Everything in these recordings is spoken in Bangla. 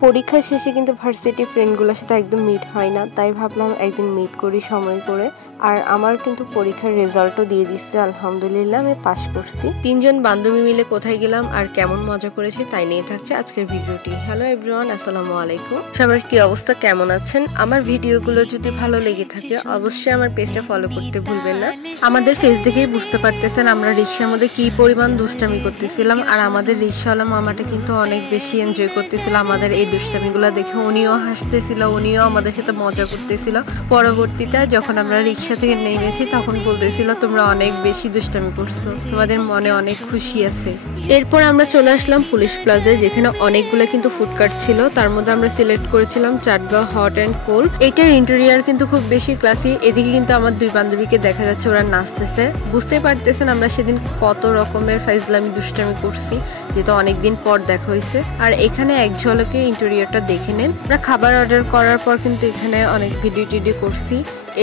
পরীক্ষা শেষে কিন্তু ভার্সিটি ফ্রেন্ডগুলোর সাথে একদম মিট হয় না, তাই ভাবলাম একদিন মিট করি সময় করে। আর আমার কিন্তু পরীক্ষার রেজাল্টও দিয়ে দিচ্ছে, আলহামদুলিল্লাহ আমি পাস করছি। তিনজন বান্ধবী মিলে কোথায় গেলাম আর কেমন মজা করেছি তাই নিয়ে থাকছে আজকের ভিডিওটি। হ্যালো এভরিওয়ান, আসসালামু আলাইকুম। সবার কি অবস্থা, কেমন আছেন? আমার ভিডিওগুলো যদি ভালো লেগে থাকে অবশ্যই আমার পেজটা ফলো করতে ভুলবেন না। আমাদের ফেস দেখেই বুঝতে পারতেছেন আমরা রিক্সার মধ্যে কি পরিমাণ দুষ্টামি করতেছিলাম, আর আমাদের রিক্সাওয়ালা মামাটা কিন্তু অনেক বেশি এনজয় করতেছিল আমাদের এই দুষ্টামিগুলো দেখে। উনিও হাসতেছিল, উনিও আমাদের সাথে মজা করতেছিল। পরবর্তীতে যখন আমরা রিক্সা থেকে নেমেছি তখন বলতেছিল তোমরা অনেক বেশি দুষ্টামি করছো, তোমাদের মনে অনেক খুশি আছে। এরপর আমরা চলে আসলাম পুলিশ প্লাজায়, যেখানে অনেকগুলো কিন্তু ফুডকার্ট ছিল। তার মধ্যে আমরা সিলেক্ট করেছিলাম চাটগাঁও হট অ্যান্ড কোল্ড। এটার ইন্টেরিয়ার কিন্তু খুব বেশি ক্লাসি। এদিকে কিন্তু আমার দুই বান্ধবীকে দেখা যাচ্ছে ওরা নাচতেছে। বুঝতে পারতেছেন আমরা সেদিন কত রকমের ফাইজলামি দুষ্টামি করছি, যেহেতু অনেকদিন পর দেখা হয়েছে। আর এখানে এক ঝলকে ইন্টেরিয়রটা দেখে নেন। আমরা খাবার অর্ডার করার পর কিন্তু এখানে অনেক ভিডিও টিডিও করছি।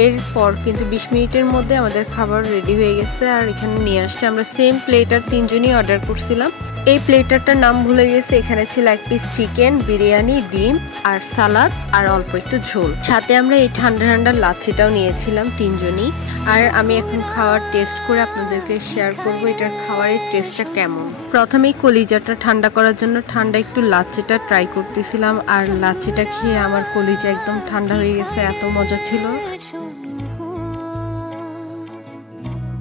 এরপর কিন্তু 20 মিনিটের মধ্যে আমাদের খাবার রেডি হয়ে গেছে আর এখানে নিয়ে আসছে। আমরা সেম প্লেটার তিনজনই অর্ডার করছিলাম। এই প্লেটারটার নাম ভুলে গেছে। এখানে ছিল এক পিস চিকেন, বিরিয়ানি, ডিম আর সালাদ আর অল্প একটু ঝোল। সাথে আমরা এই ঠান্ডা ঠান্ডা লাচ্ছিটাও নিয়েছিলাম তিনজনই। আর আমি এখন খাওয়ার টেস্ট করে আপনাদেরকে শেয়ার করবো এটার খাওয়ারের টেস্টটা কেমন। প্রথমেই কলিজাটা ঠান্ডা করার জন্য ঠান্ডা একটু লাচ্ছিটা ট্রাই করতেছিলাম, আর লাচ্ছিটা খেয়ে আমার কলিজা একদম ঠান্ডা হয়ে গেছে, এত মজা ছিল।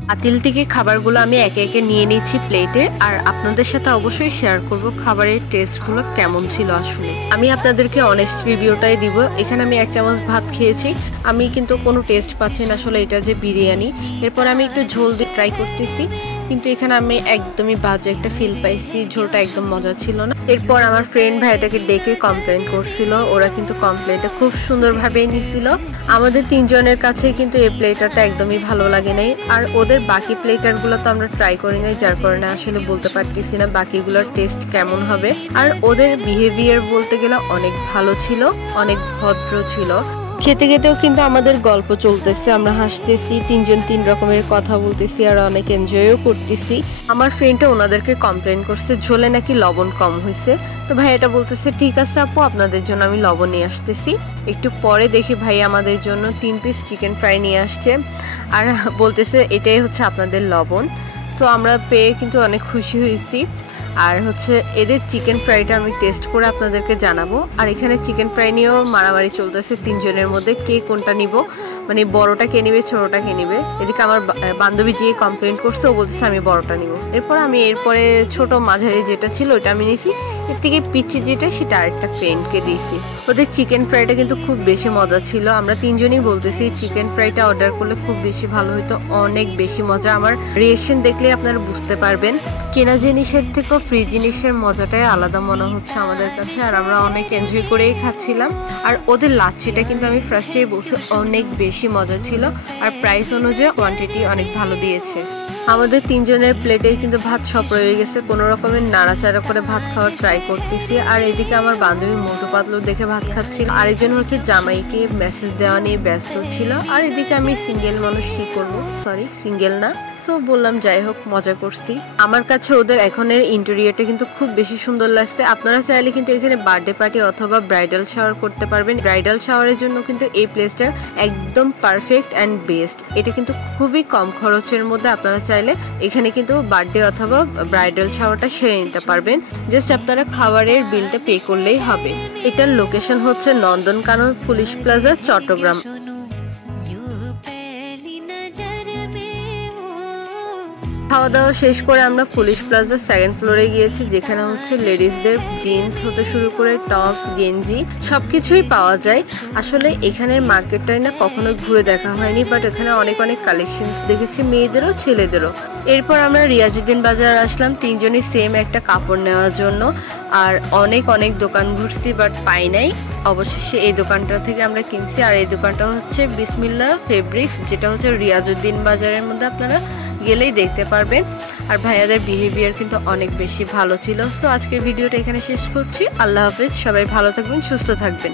পাতিল থেকে খাবারগুলো আমি একে একে নিয়ে নিচ্ছি প্লেটে, আর আপনাদের সাথে অবশ্যই শেয়ার করব খাবারের টেস্টগুলো কেমন ছিল। আসলে আমি আপনাদেরকে অনেস্ট রিভিউটাই দিব। এখানে আমি 1 চামচ ভাত খেয়েছি, আমি কিন্তু কোনো টেস্ট পাচ্ছি না আসলে এটা যে বিরিয়ানি। এরপর আমি একটু ঝোল দিয়ে ট্রাই করতেছি, কিন্তু এখানে আমি একদমই বাজে একটা ফিল পাইছি, ঝোলটা একদম মজা ছিল না। এরপর আমার ফ্রেন্ড ভাইটাকে ডেকে কমপ্লেন করছিল, ওরা কিন্তু কমপ্লেনটা খুব সুন্দরভাবেই নিছিল। আমাদের তিনজনের কাছে কিন্তু এই প্লেটারটা একদমই ভালো লাগে নাই, আর ওদের বাকি প্লেটারগুলো তো আমরা ট্রাই করি নাই, যার কারণে আসলে বলতে পারতেছি না বাকিগুলোর টেস্ট কেমন হবে। আর ওদের বিহেভিয়ার বলতে গেলে অনেক ভালো ছিল, অনেক ভদ্র ছিল। খেতে খেতেও কিন্তু আমাদের গল্প চলতেছে, আমরা হাসতেছি, তিনজন তিন রকমের কথা বলতেছি আর অনেক এনজয়ও করতেছি। আমার ফ্রেন্ডটা ওনাদেরকে কমপ্লেন করছে ঝোলে নাকি লবণ কম হয়েছে। তো ভাই এটা বলতেছে ঠিক আছে আপু, আপনাদের জন্য আমি লবণ নিয়ে আসতেছি। একটু পরে দেখি ভাই আমাদের জন্য 3 পিস চিকেন ফ্রাই নিয়ে আসছে, আর বলতেছে এটাই হচ্ছে আপনাদের লবণ। সো আমরা পেয়ে কিন্তু অনেক খুশি হয়েছি। আর হচ্ছে এদের চিকেন ফ্রাইটা আমি টেস্ট করে আপনাদেরকে জানাবো। আর এখানে চিকেন ফ্রাই নিয়েও মারামারি চলতেছে তিনজনের মধ্যে, কে কোনটা নিব, মানে বড়টা কে নিবে ছোটটা কে নিবে। এদিকে আমার বান্ধবী যে কমপ্লেন করছে ও বলতেছে আমি বড়টা নিব। এরপরে ছোট মাঝারি যেটা ছিল ওটা আমি নিয়েছি। এর থেকে পিচ্ছি যেটা সেটা আরেকটা ফ্রেন্ডকে দিয়েছি। ওদের চিকেন ফ্রাইটা কিন্তু খুব বেশি মজা ছিল। আমরা তিনজনই বলতেছি চিকেন ফ্রাইটা অর্ডার করলে খুব বেশি ভালো হতো, অনেক বেশি মজা। আমার রিয়েকশন দেখলে আপনারা বুঝতে পারবেন কেনা জিনিসের থেকেও ফ্রি জিনিসের মজাটাই আলাদা মনে হচ্ছে আমাদের কাছে। আর আমরা অনেক এনজয় করেই খাচ্ছিলাম। আর ওদের লাচ্ছিটা কিন্তু আমি ফার্স্টেই বলছি অনেক বেশি মজা ছিল, আর প্রাইস অনুযায়ী কোয়ান্টিটি অনেক ভালো দিয়েছে। আমাদের তিনজনের প্লেটেই কিন্তু ভাত সব রয়ে গেছে, কোনো রকমের নাড়াচাড়া করে ভাত খাওয়ার ট্রাই করতেছি। আর এদিকে আমার বান্ধবী মোটু পাতলু দেখে ভাত খাচ্ছিল, আরেকজন হচ্ছে জামাইকে মেসেজ দেওয়া নিয়ে ব্যস্ত ছিল। আর এদিকে আমি সিঙ্গেল মানুষ, কি করবো, সরি সিঙ্গেল না। সো বললাম যাই হোক মজা করছি। আমার কাছে ওদের এখনের ইন্টেরিয়রটা কিন্তু খুব বেশি সুন্দর লাগছে। আপনারা চাইলে কিন্তু এখানে বার্থডে পার্টি অথবা ব্রাইডাল শাওয়ার করতে পারবেন। ব্রাইডাল শাওয়ারের জন্য কিন্তু এই প্লেসটা একদম পারফেক্ট অ্যান্ড বেস্ট। এটা কিন্তু খুবই কম খরচের মধ্যে আপনারা চাইলে এখানে কিন্তু বার্থডে অথবা ব্রাইডাল শাওয়ারটা সেরে নিতে পারবেন। জাস্ট আপনারা খাবারের বিলটা পে করলেই হবে। এটার লোকেশন হচ্ছে নন্দনকানন পুলিশ প্লাজা, চট্টগ্রাম। খাওয়া দাওয়া শেষ করে আমরা পুলিশ প্লাজার 2nd ফ্লোরে গিয়েছি, যেখানে হচ্ছে লেডিসদের জিন্স হতে শুরু করে টপস, গেঞ্জি সবকিছুই পাওয়া যায়। আসলে এখানের মার্কেটটাই না কখনো ঘুরে দেখা হয়নি, বাট এখানে অনেক অনেক কালেকশনস দেখেছি, মেয়েদেরও ছেলেদেরও। এরপর আমরা রিয়াজউদ্দিন বাজার আসলাম তিনজনই সেম একটা কাপড় নেওয়ার জন্য। আর অনেক অনেক দোকান ঘুরছি বাট পাই নাই, অবশেষে এই দোকানটা থেকে আমরা কিনছি। আর এই দোকানটা হচ্ছে বিসমিল্লাহ ফেব্রিক্স, যেটা হচ্ছে রিয়াজউদ্দিন বাজারের মধ্যে, আপনারা গেলেই দেখতে পারবেন। আর ভাইয়াদের বিহেভিয়ার কিন্তু অনেক বেশি ভালো ছিল। সো আজকের ভিডিওটা এখানে শেষ করছি। আল্লাহ হাফেজ, সবাই ভালো থাকবেন, সুস্থ থাকবেন।